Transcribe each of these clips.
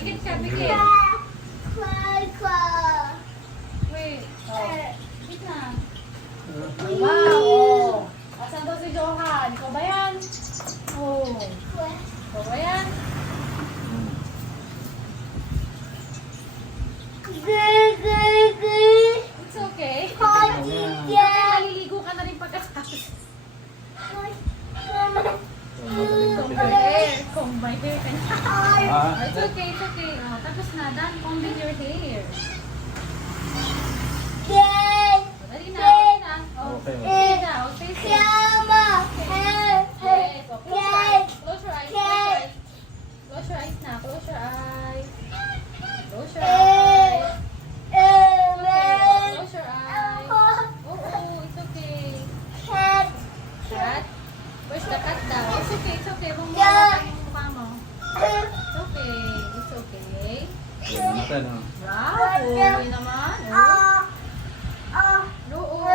Pikit ka, pikit. Wait. Oh. Wait na. Wow. Oh. Asan daw si Johan? Ikaw ba yan? Oh. Ikaw ba yan? It's okay. Naliligo ka na rin pagkatapos. Comb your hair. Comb my hair ka na. It's okay, it's okay. Oh, tapos na. Done combing your hair. Dali na, dali na. Oh, Okay. okay na. Oh, face it. Okay. Oh, close your eyes. Close your eyes. Close your eyes na. Close your eyes. Close your eyes. Okay, close your eyes. Oh, it's okay. Cat? Where's the cat daw? It's okay, it's okay. Huwag mo hawakan yung mukha mo. It's okay. It's okay. Yan natin, ha? Wow, okay naman. Oh. Oo.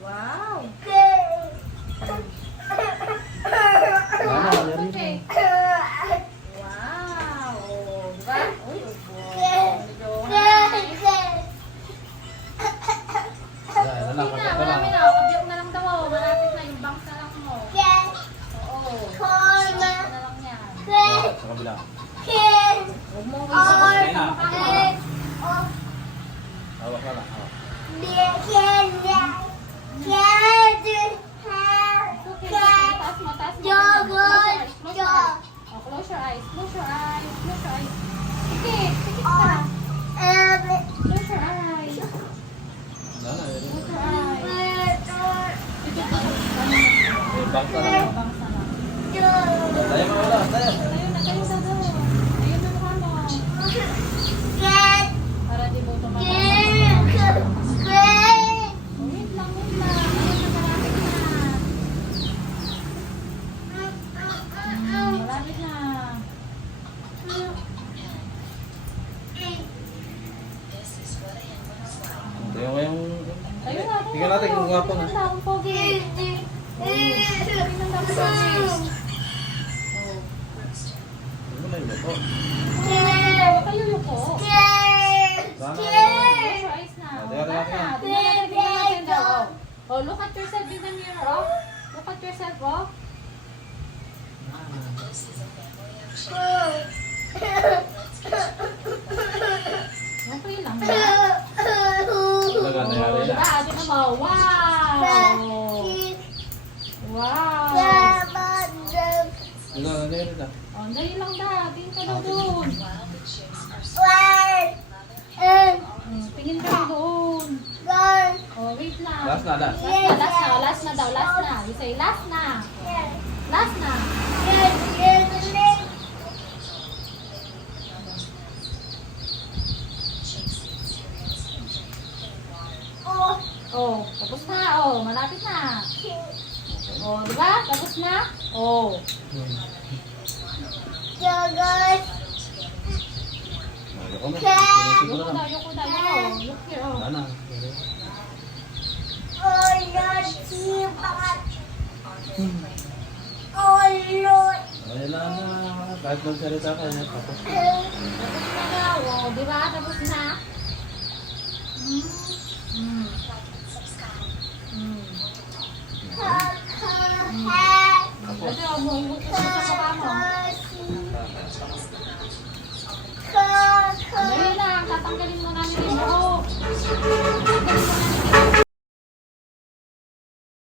Wow. Tama, yan Okay. rin. Wow. Oh, diba? Uy, medyo nice. Yan, Okay na, lalakad marami na. Kabyok na lang daw. Malapit na yung bangs na lang mo. Oo. Bangs na lang yan. Sa kabila. Huwag mong isip sa mukha mo. Hawak ka lang, hawak. Okay, taas mo, taas mo. Close your eyes. Close your eyes. Close your eyes. Pikit. Pikit ka. Close your eyes. Wala na, yan. Close your eyes. Pikit ka. Yung bank ka lang. Bangs na lang. Tayo mo wala, tayo. Ayun na, tayo na daw. Ayun na mukha mo. Para di mo ito Wait lang, wait lang. Ayun na, malapit na. Malapit na. Tayo nga yung... Ayun na, Tingnan natin kung gwapo na. Tingnan lang, pogi. Tingnan lang, pogi. Oh. Ano na yung luto? Huwag kayo yuko. Sana. Close your eyes na. Oh, Oh, there wala na. na. Tingnan natin daw. Oh, look at yourself in the mirror. Oh. Look at yourself, oh. Okay lang. Talaga, nangyari na. Diba? Tingnan mo. Wow! Wow! Ito, nangyari na. Oh, dali lang da. Tingin ka daw doon. Tingin ka daw doon. Oh, wait lang. Last na, last. Last na daw. Last na. You say last na. Last na. Oh, tapos na. Oh, malapit na. Oh, di ba? Tapos na. Oh. Ayoko na. Sinisip ko na lang. Ayoko na. Look here, oh. Wala na. Ay, wala na. Kahit magsalita ka, tapos na. Tapos na daw. Oh, di ba? Tapos na. Kasi umuunggot ka sa mukha mo. Dali lang. Tatanggalin mo namin yung buhok.